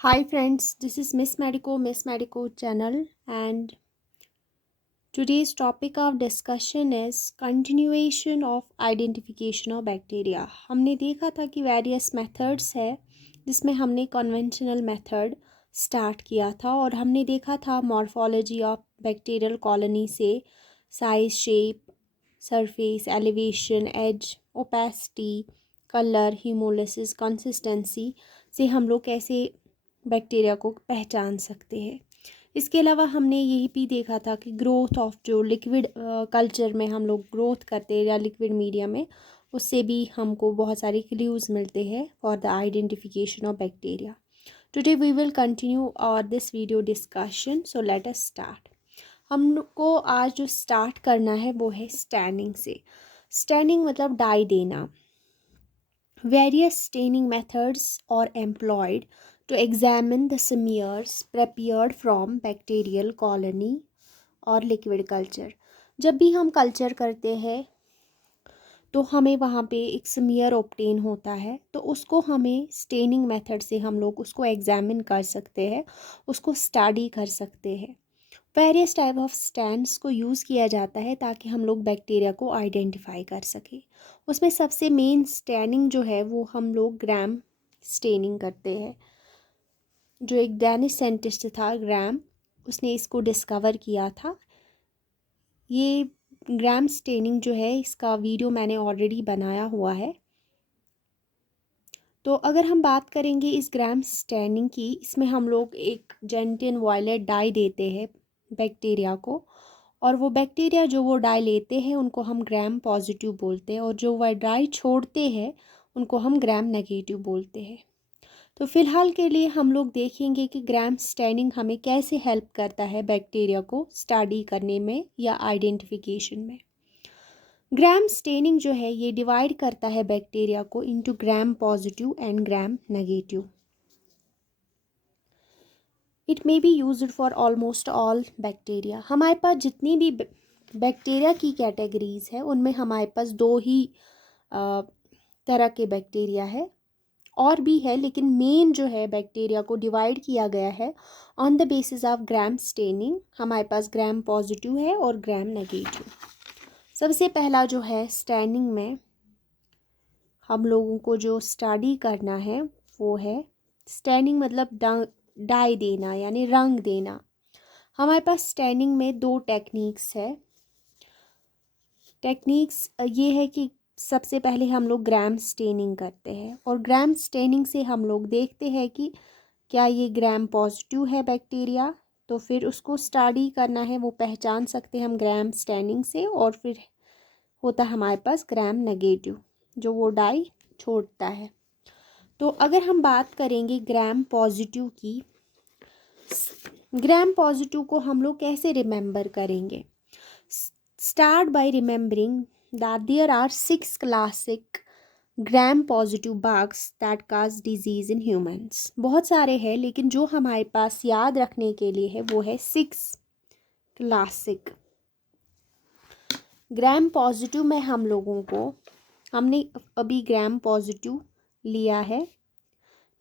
Hi friends, this is Miss Medico channel, and today's topic of discussion is continuation of identification of bacteria. हमने देखा था कि various methods है जिसमें हमने conventional method start किया था और हमने देखा था morphology of bacterial colony से size, shape, surface, elevation, edge, opacity, color, hemolysis, consistency से हम लोग कैसे बैक्टीरिया को पहचान सकते हैं। इसके अलावा हमने यही भी देखा था कि ग्रोथ ऑफ जो लिक्विड कल्चर में हम लोग ग्रोथ करते हैं या लिक्विड मीडिया में, उससे भी हमको बहुत सारे क्लूज़ मिलते हैं for the identification of bacteria. Today we will continue और this video discussion, so let us start. हमको आज जो स्टार्ट करना है वो है स्टैनिंग से। स्टैनिंग मतलब डाई देना। Various staining methods are employed to examine the smears prepared from bacterial colony और liquid culture। जब भी हम कल्चर करते हैं तो हमें वहाँ पे एक स्मीयर ऑब्टेन होता है, तो उसको हमें स्टेनिंग मेथड से हम लोग उसको एग्जामिन कर सकते हैं, उसको स्टडी कर सकते हैं। वेरियस टाइप ऑफ स्टैंड्स को यूज़ किया जाता है ताकि हम लोग बैक्टीरिया को आइडेंटिफाई कर सकें। उसमें सबसे मेन स्टैनिंग जो है वो हम लोग ग्राम स्टेनिंग करते हैं। जो एक डेनिश साइंटिस्ट था ग्राम, उसने इसको डिस्कवर किया था। ये ग्राम स्टेनिंग जो है इसका वीडियो मैंने ऑलरेडी बनाया हुआ है। तो अगर हम बात करेंगे इस ग्राम स्टेनिंग की, इसमें हम लोग एक जेंटिन वायलेट डाई देते हैं बैक्टीरिया को, और वो बैक्टीरिया जो वो डाई लेते हैं उनको हम ग्राम पॉजिटिव बोलते हैं, और जो वह डाई छोड़ते हैं उनको हम ग्राम नेगेटिव बोलते हैं। तो फिलहाल के लिए हम लोग देखेंगे कि ग्राम स्टेनिंग हमें कैसे हेल्प करता है बैक्टीरिया को स्टडी करने में या आइडेंटिफिकेशन में। ग्राम स्टेनिंग जो है ये डिवाइड करता है बैक्टीरिया को into gram positive and gram negative. It may be used for almost all bacteria. हमारे पास जितनी भी बैक्टीरिया की कैटेगरीज है उनमें हमारे पास दो ही तरह के बैक्टीरिया है, और भी है, लेकिन मेन जो है बैक्टीरिया को डिवाइड किया गया है on the basis of gram staining. हमारे पास ग्राम पॉजिटिव है और ग्राम नेगेटिव। सबसे पहला जो है स्टेनिंग में हम लोगों को जो स्टडी करना है वो है स्टेनिंग मतलब डाई देना यानी रंग देना। हमारे पास स्टेनिंग में दो टेक्निक्स है। टेक्निक्स ये है कि सबसे पहले हम लोग ग्राम स्टेनिंग करते हैं, और ग्राम स्टेनिंग से हम लोग देखते हैं कि क्या ये ग्राम पॉजिटिव है बैक्टीरिया, तो फिर उसको स्टडी करना है, वो पहचान सकते हैं हम ग्राम स्टेनिंग से। और फिर होता है हमारे पास ग्राम नेगेटिव जो वो डाई छोड़ता है। तो अगर हम बात करेंगे ग्राम पॉजिटिव की, ग्राम पॉजिटिव को हम लोग कैसे रिमेंबर करेंगे? Start by remembering that there are 6 classic gram positive bugs that cause disease in humans. बहुत सारे हैं, लेकिन जो हमारे पास याद रखने के लिए है वो है 6 क्लासिक। ग्राम पॉजिटिव में हम लोगों को, हमने अभी ग्राम पॉजिटिव लिया है,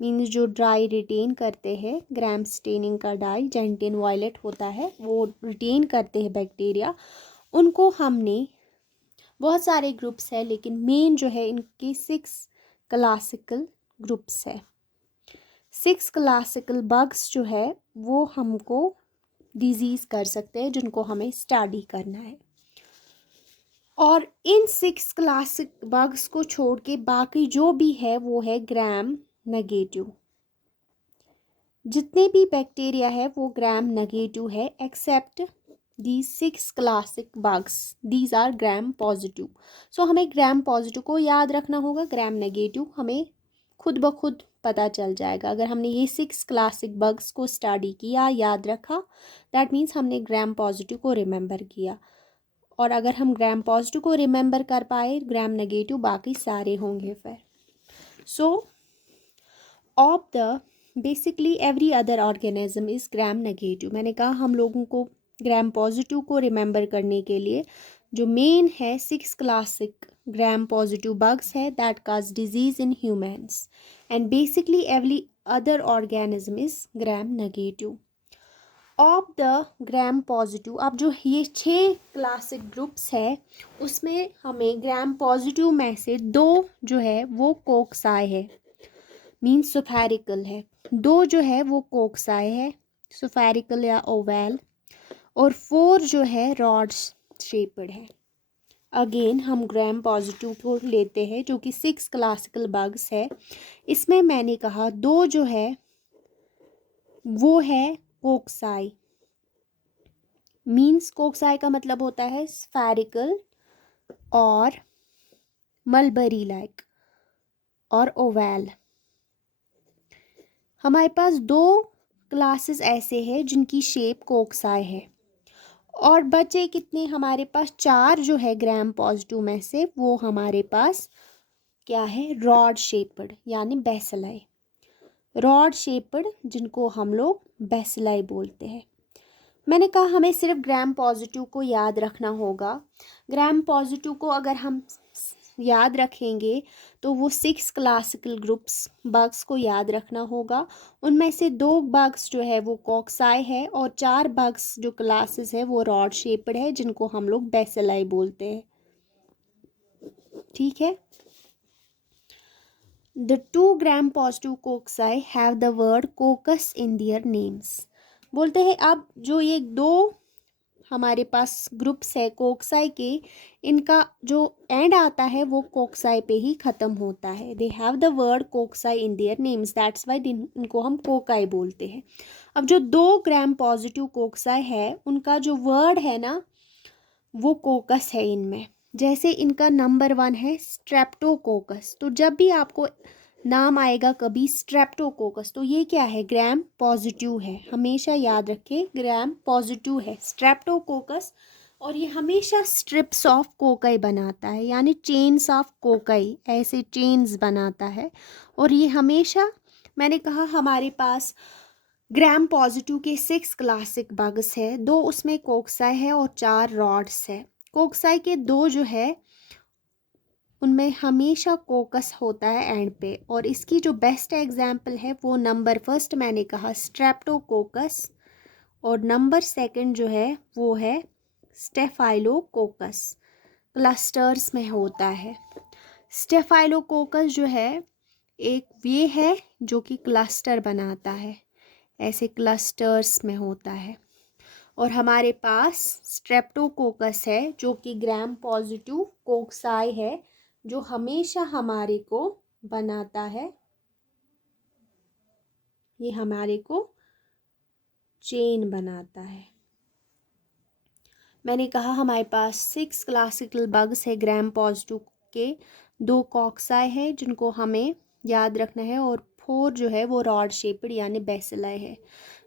मीन्स जो ड्राई रिटेन करते हैं, ग्राम स्टेनिंग का डाई जेंटिन वायलेट होता है वो रिटेन करते हैं बैक्टीरिया, उनको हमने, बहुत सारे ग्रुप्स है लेकिन मेन जो है इनकी 6 क्लासिकल ग्रुप्स है। 6 क्लासिकल बग्स जो है वो हमको डिजीज़ कर सकते हैं जिनको हमें स्टडी करना है। और इन 6 क्लासिक बग्स को छोड़ के बाकी जो भी है वो है ग्राम नेगेटिव। जितने भी बैक्टीरिया है वो ग्राम नेगेटिव है, except the 6 classic bugs, these are gram positive. So हमें ग्राम पॉजिटिव को याद रखना होगा, ग्राम नेगेटिव हमें खुद ब खुद पता चल जाएगा। अगर हमने ये 6 क्लासिक बग्स को स्टडी किया, याद रखा, दैट मीन्स हमने ग्राम पॉजिटिव को रिमेंबर किया। और अगर हम ग्राम पॉजिटिव को रिमेंबर कर पाए, ग्राम नेगेटिव बाकी सारे होंगे फिर। सो of the basically every other organism is gram negative. मैंने कहा हम लोगों को ग्राम पॉजिटिव को रिमेंबर करने के लिए जो मेन है 6 क्लासिक ग्राम पॉजिटिव बग्स है that cause disease in humans, and basically other organism is gram negative. Of the gram positive, अब जो ये 6 क्लासिक ग्रुप्स है उसमें हमें ग्राम पॉजिटिव में से 2 जो है वो कोक्साई है, मीन्स सुफेरिकल है। 2 जो है वो कोक्साई है, सुफेरिकल या ओवैल, और 4 जो है रॉड शेप्ड है। अगेन हम ग्राम पॉजिटिव को लेते हैं जो कि 6 क्लासिकल बग्स है। इसमें मैंने कहा 2 जो है वो है कोक्साई, मीन्स कोक्साई का मतलब होता है स्फेरिकल और मलबरी लाइक और ओवैल। हमारे पास 2 क्लासेस ऐसे हैं जिनकी शेप कोक्साई है, और बचे कितने हमारे पास 4 जो है ग्राम पॉजिटिव में से वो हमारे पास क्या है, रॉड शेप्ड यानी बेसिलाई, रॉड शेप्ड जिनको हम लोग बेसिलाई बोलते हैं। मैंने कहा हमें सिर्फ ग्राम पॉजिटिव को याद रखना होगा। ग्राम पॉजिटिव को अगर हम याद रखेंगे तो वो 6 क्लासिकल ग्रुप्स बग्स को याद रखना होगा। उनमें से 2 बग्स जो है वो कॉक्साई है और 4 बग्स जो क्लासेस है वो रॉड शेप्ड है जिनको हम लोग बेसिलाई बोलते हैं। ठीक है। The 2 gram positive cocci have the word coccus in their names. बोलते हैं अब जो ये 2 हमारे पास ग्रुप्स है कोक्साई के, इनका जो एंड आता है वो कोक्साई पे ही ख़त्म होता है। They have the word कोक्साई in their names, that's why इनको हम कोकाई बोलते हैं। अब जो 2 ग्राम पॉजिटिव कोक्साई है उनका जो वर्ड है ना वो कोकस है इनमें। जैसे इनका नंबर 1 है स्ट्रेप्टोकोकस, तो जब भी आपको नाम आएगा कभी स्ट्रेप्टोकोकस तो ये क्या है, ग्राम पॉजिटिव है। हमेशा याद रखें ग्राम पॉजिटिव है स्ट्रेप्टोकोकस, और ये हमेशा स्ट्रिप्स ऑफ कोकाई बनाता है यानी चेन्स ऑफ कोकाई, ऐसे चेन्स बनाता है। और ये हमेशा, मैंने कहा हमारे पास ग्राम पॉजिटिव के 6 क्लासिक बग्स है, 2 उसमें कोक्साई है और 4 रॉड्स है। कोक्साई के 2 जो है उनमें हमेशा कोकस होता है एंड पे, और इसकी जो बेस्ट एग्जाम्पल है वो नंबर 1 मैंने कहा स्ट्रेप्टोकोकस, और नंबर 2 जो है वो है स्टेफाइलोकोकस, क्लस्टर्स में होता है। स्टेफाइलोकोकस जो है एक ये है जो कि क्लस्टर बनाता है, ऐसे क्लस्टर्स में होता है। और हमारे पास स्ट्रेप्टोकोकस है जो कि ग्राम पॉजिटिव कोक्साई है जो हमेशा हमारे को बनाता है, ये हमारे को चेन बनाता है। मैंने कहा हमारे पास 6 क्लासिकल बग्स है ग्राम पॉजिटिव के, 2 कॉक्साई है जिनको हमें याद रखना है, और 4 जो है वो रॉड शेप्ड यानी बेसिलाई है।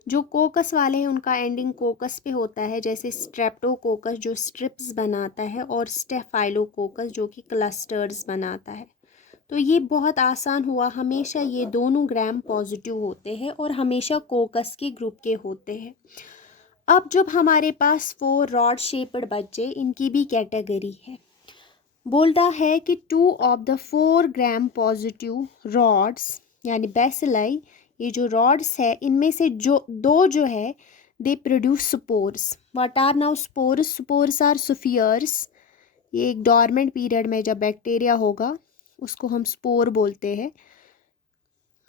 जो कोकस वाले हैं उनका एंडिंग कोकस पे होता है, जैसे स्ट्रेप्टोकोकस जो स्ट्रिप्स बनाता है और स्टेफाइलोकोकस जो कि क्लस्टर्स बनाता है। तो ये बहुत आसान हुआ, हमेशा ये दोनों ग्राम पॉजिटिव होते हैं और हमेशा कोकस के ग्रुप के होते हैं। अब जब हमारे पास 4 रॉड शेप्ड बच्चे, इनकी भी कैटेगरी है। बोलता है कि 2 of the 4 gram positive rods यानी बेसिलाई, ये जो रॉड्स है इनमें से जो 2 जो है they produce spores. What are now spores? Spores are spheres. ये एक डॉर्मेंट पीरियड में जब बैक्टीरिया होगा उसको हम स्पोर बोलते हैं।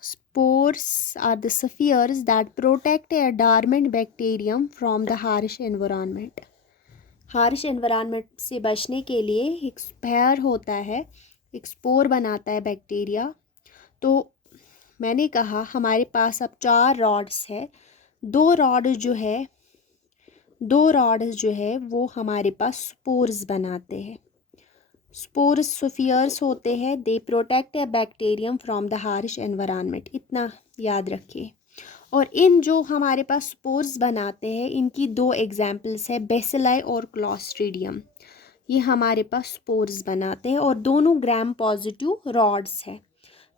Spores are the spheres that protect a dormant bacterium from the harsh environment. Harsh environment से बचने के लिए एक स्फीयर होता है, एक स्पोर बनाता है बैक्टीरिया। तो मैंने कहा हमारे पास अब 4 रॉड्स है, 2 रॉड्स जो है वो हमारे पास स्पोर्स बनाते हैं। स्पोर्स सुफियर्स होते हैं, they protect A bacterium from the harsh environment, इतना याद रखिए। और इन जो हमारे पास स्पोर्स बनाते हैं इनकी 2 एग्जाम्पल्स है, बेसिलाई और क्लॉस्ट्रीडियम। ये हमारे पास स्पोर्स बनाते हैं और दोनों ग्राम पॉजिटिव रॉड्स है।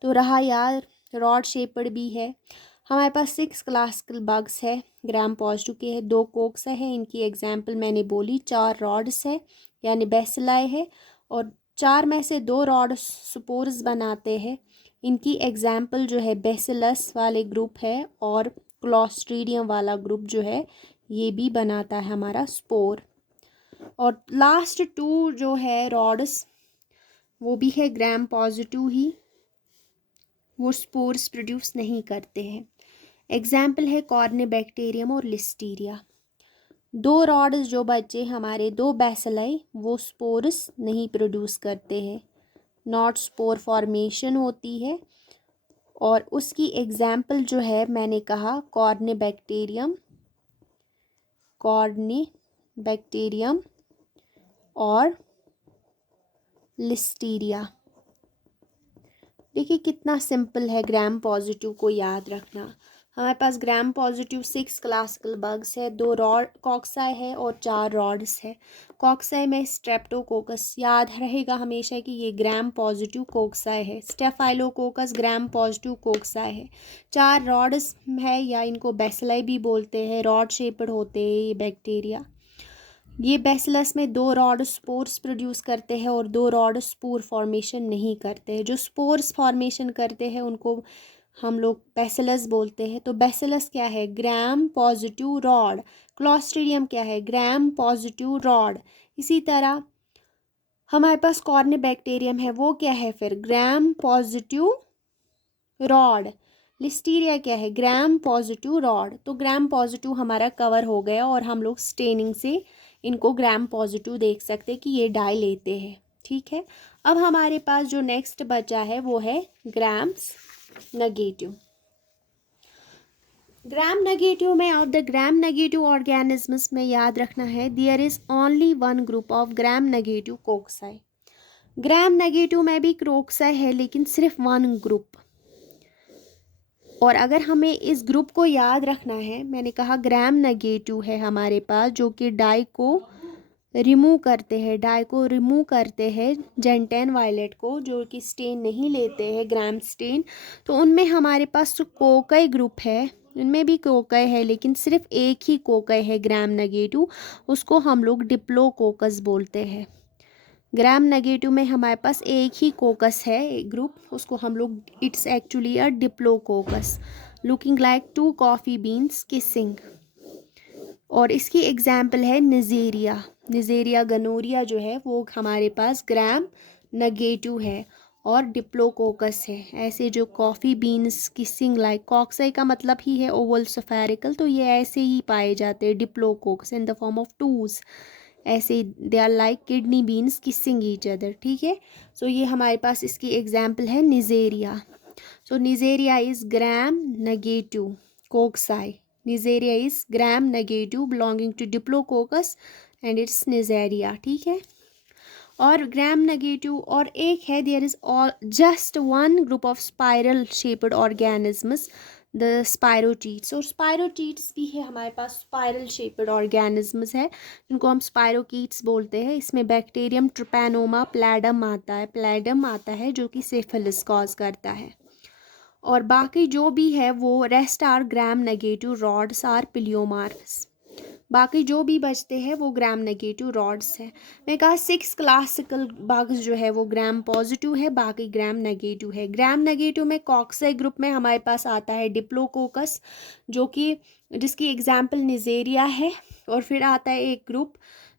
तो रहा यार, रॉड शेप्ड भी है। हमारे पास 6 क्लासिकल बग्स है ग्राम पॉजिटिव के है, 2 कोक्स है, इनकी एग्जाम्पल मैंने बोली, 4 रॉड्स है यानी बेसिलाई है, और 4 में से 2 रॉड स्पोर्स बनाते हैं। इनकी एग्जाम्पल जो है बेसिलस वाले ग्रुप है और क्लॉस्ट्रीडियम वाला ग्रुप जो है ये भी बनाता है हमारा स्पोर। और लास्ट टू जो है रॉड्स, वो भी है ग्राम पॉजिटिव ही, वो स्पोर्स प्रोड्यूस नहीं करते हैं। एग्जाम्पल है कॉर्निबैक्टीरियम और लिस्टीरिया। दो रॉड्स जो बचे हमारे, दो बैसिलाई, वो स्पोर्स नहीं प्रोड्यूस करते हैं, नॉट स्पोर फॉर्मेशन होती है। और उसकी एग्जाम्पल जो है मैंने कहा कॉर्निबैक्टीरियम और लिस्टीरिया। देखिए कितना सिंपल है ग्राम पॉजिटिव को याद रखना। हमारे पास ग्राम पॉजिटिव 6 क्लासिकल बग्स है, 2 रॉड कॉक्साई है और 4 रॉड्स है। कॉक्साई में स्ट्रेप्टोकोकस, याद रहेगा हमेशा कि ये ग्राम पॉजिटिव कोक्साई है। स्टेफाइलोकोकस ग्राम पॉजिटिव कोक्साई है। 4 रॉड्स है या इनको बेसिलाई भी बोलते हैं, रॉड शेप्ड होते हैं ये बैक्टीरिया। ये बैसिलस में 2 रॉड स्पोर्स प्रोड्यूस करते हैं और 2 रॉड स्पोर फॉर्मेशन नहीं करते हैं। जो स्पोर्स फॉर्मेशन करते हैं उनको हम लोग बैसिलस बोलते हैं। तो बैसिलस क्या है? Gram positive rod. क्लॉस्ट्रीडियम क्या है? Gram positive rod. इसी तरह हमारे पास कॉर्निबैक्टीरियम है, वो क्या है फिर? Gram positive rod. लिस्टीरिया क्या है? Gram positive rod. तो ग्राम पॉजिटिव हमारा कवर हो गया और हम लोग स्टेनिंग से इनको ग्राम पॉजिटिव देख सकते हैं कि ये डाई लेते हैं। ठीक है, अब हमारे पास जो नेक्स्ट बचा है वो है ग्राम्स नेगेटिव। ग्राम नेगेटिव में of the gram negative organisms में याद रखना है there is only one group of gram negative cocci. Gram negative में भी कोक्साई है लेकिन सिर्फ वन ग्रुप। और अगर हमें इस ग्रुप को याद रखना है, मैंने कहा ग्राम नेगेटिव है हमारे पास जो कि डाई को रिमूव करते हैं जेंटेन वायलेट को, जो कि स्टेन नहीं लेते हैं ग्राम स्टेन। तो उनमें हमारे पास जो कोकई ग्रुप है उनमें भी कोकई है लेकिन सिर्फ एक ही कोकई है ग्राम नेगेटिव, उसको हम लोग डिप्लोकोकस बोलते हैं। ग्राम नेगेटिव में हमारे पास एक ही कोकस है, एक ग्रुप, उसको हम लोग it's actually a diplococcus looking like 2 coffee beans kissing. और इसकी एग्जाम्पल है निजेरिया गनोरिया जो है वो हमारे पास ग्राम नेगेटिव है और डिप्लोकोकस है। ऐसे जो कॉफ़ी बीन्स किसिंग लाइक, कॉक्साई का मतलब ही है ओवल सफेरिकल, तो ये ऐसे ही पाए जाते हैं diplococcus in the form of twos. ऐसे they are like kidney beans kissing each other. ठीक है, सो ये हमारे पास इसकी एग्जाम्पल है Neisseria. So Neisseria is gram negative cocci. Neisseria is gram negative belonging to diplococcus and it's Neisseria. ठीक है, और ग्राम नेगेटिव और एक है there is all just one group of spiral shaped organisms the spirochetes. और spirochetes भी है हमारे पास, स्पाइरल शेप्ड ऑर्गेनिजम्स है जिनको हम स्पायरोकीट्स बोलते हैं। इसमें बैक्टीरियम ट्रिपैनोमा प्लैडम आता है जो कि सिफिलिस कॉज करता है। और बाकी जो भी है वो rest are gram negative, rods are pleomorphs. बाकी जो भी बचते हैं वो ग्राम नेगेटिव रॉड्स है। मैं कहा 6 क्लासिकल बग्स जो है वो ग्राम पॉजिटिव है, बाकी ग्राम नेगेटिव है। ग्राम नेगेटिव में कॉक्साई ग्रुप में हमारे पास आता है डिप्लोकोकस जो कि जिसकी एग्जाम्पल निजेरिया है। और फिर आता है एक ग्रुप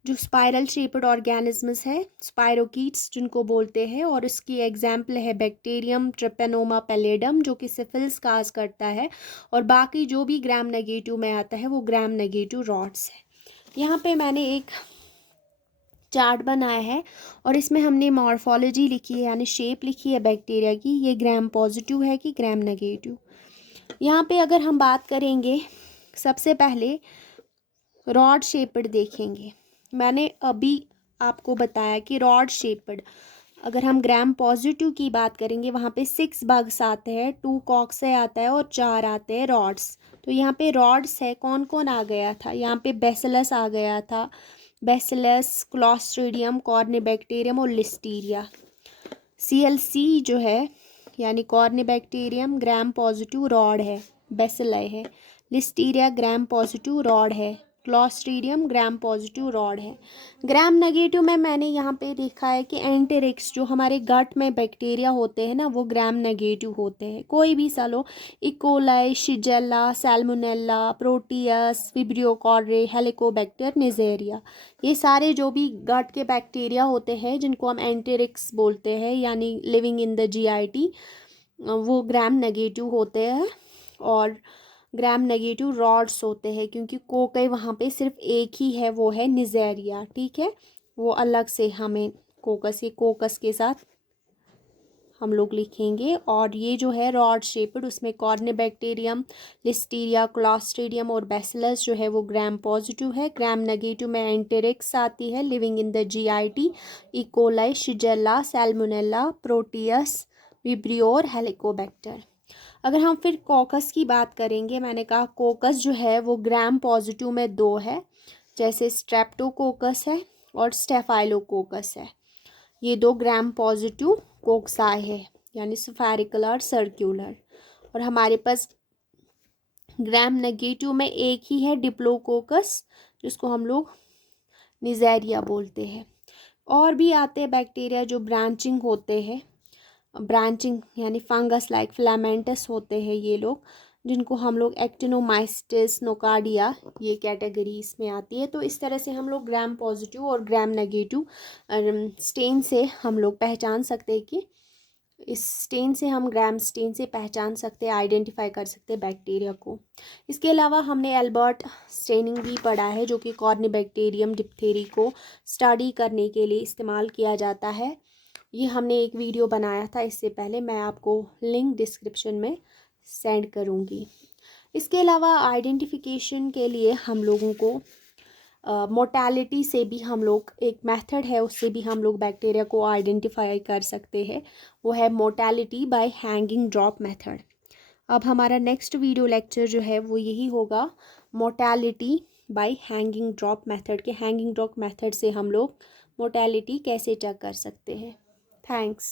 जो स्पाइरल शेप्ड ऑर्गेनिजम्स है, स्पायरोकीट्स जिनको बोलते हैं, और इसकी एग्जाम्पल है बैक्टीरियम ट्रिपेनोमा पैलेडम जो कि सिफिलिस काज करता है। और बाकी जो भी ग्राम नेगेटिव में आता है वो ग्राम नेगेटिव रॉड्स है। यहाँ पे मैंने एक चार्ट बनाया है और इसमें हमने मॉर्फोलॉजी लिखी है यानी शेप लिखी है बैक्टीरिया की, ये ग्राम पॉजिटिव है कि ग्राम नेगेटिव। यहाँ पे अगर हम बात करेंगे, सबसे पहले रॉड शेप्ड देखेंगे। मैंने अभी आपको बताया कि रॉड शेप्ड, अगर हम ग्राम पॉजिटिव की बात करेंगे वहाँ पे 6 बग्स आते हैं, 2 कॉक्साई आता है और 4 आते हैं रॉड्स। तो यहाँ पे रॉड्स है, कौन कौन आ गया था? यहाँ पे बैसिलस आ गया था, बैसिलस, क्लॉस्ट्रीडियम, कॉर्निबैक्टीरियम और लिस्टीरिया। CLC जो है यानी कॉर्निबैक्टीरियम ग्राम पॉजिटिव रॉड है, बैसिलाई है। लिस्टीरिया ग्राम पॉजिटिव रॉड है, क्लॉस्ट्रीडियम ग्राम पॉजिटिव रॉड है। ग्राम नेगेटिव में मैंने यहाँ पे देखा है कि एंटेरिक्स जो हमारे गट में बैक्टीरिया होते हैं ना, वो ग्राम नेगेटिव होते हैं। कोई भी सालो E coli, Shigella, Salmonella, Proteus, Vibrio कॉर्रे, हेलिकोबैक्टर, निजेरिया, ये सारे जो भी गट के बैक्टीरिया होते हैं जिनको हम एंटेरिक्स बोलते हैं यानी लिविंग इन द जीआईटी, वो ग्राम नेगेटिव होते हैं और ग्राम नेगेटिव रॉड्स होते हैं, क्योंकि कोकई वहाँ पे सिर्फ एक ही है, वो है निजेरिया। ठीक है, वो अलग से हमें कोकस, ये कोकस के साथ हम लोग लिखेंगे। और ये जो है रॉड शेप्ड, उसमें कॉर्नेबैक्टीरियम, लिस्टीरिया, क्लॉस्ट्रीडियम और बैसिलस जो है वो ग्राम पॉजिटिव है। ग्राम नेगेटिव में एंटेरिक्स आती है, living in the GIT, E coli, Shigella, Salmonella, Proteus, Vibrio और हेलिकोबैक्टर। अगर हम फिर कोकस की बात करेंगे, मैंने कहा कोकस जो है वो ग्राम पॉजिटिव में दो है, जैसे स्ट्रेप्टोकोकस है और स्टेफाइलोकोकस है। ये दो ग्राम पॉजिटिव कोक्साई है, यानी स्फेरिकल और सर्क्यूलर। और हमारे पास ग्राम नेगेटिव में एक ही है, डिप्लोकोकस, जिसको हम लोग निजेरिया बोलते हैं। और भी आते हैं बैक्टीरिया जो ब्रांचिंग होते हैं, ब्रांचिंग यानी फंगस लाइक फिलामेंटस होते हैं ये लोग, जिनको हम लोग एक्टिनोमाइस्टिस, नोकार्डिया, ये कैटेगरी इसमें आती है। तो इस तरह से हम लोग ग्राम पॉजिटिव और ग्राम नेगेटिव स्टेन से हम लोग पहचान सकते हैं कि इस स्टेन से हम ग्राम स्टेन से पहचान सकते हैं, आइडेंटिफाई कर सकते हैं बैक्टीरिया को। इसके अलावा हमने एल्बर्ट स्टेनिंग भी पढ़ा है, जो कि कॉर्निबैक्टीरियम डिप्थेरी को स्टडी करने के लिए इस्तेमाल किया जाता है। ये हमने एक वीडियो बनाया था इससे पहले, मैं आपको लिंक डिस्क्रिप्शन में सेंड करूँगी। इसके अलावा आइडेंटिफिकेशन के लिए हम लोगों को मोर्टेलिटी से भी हम लोग, एक मेथड है उससे भी हम लोग बैक्टीरिया को आइडेंटिफाई कर सकते हैं, वो है mortality bye hanging drop method. अब हमारा नेक्स्ट वीडियो लेक्चर जो है वो यही होगा, mortality bye hanging drop method के हैंगिंग ड्रॉप मेथड से हम लोग मोर्टेलिटी कैसे चेक कर सकते हैं। थैंक्स।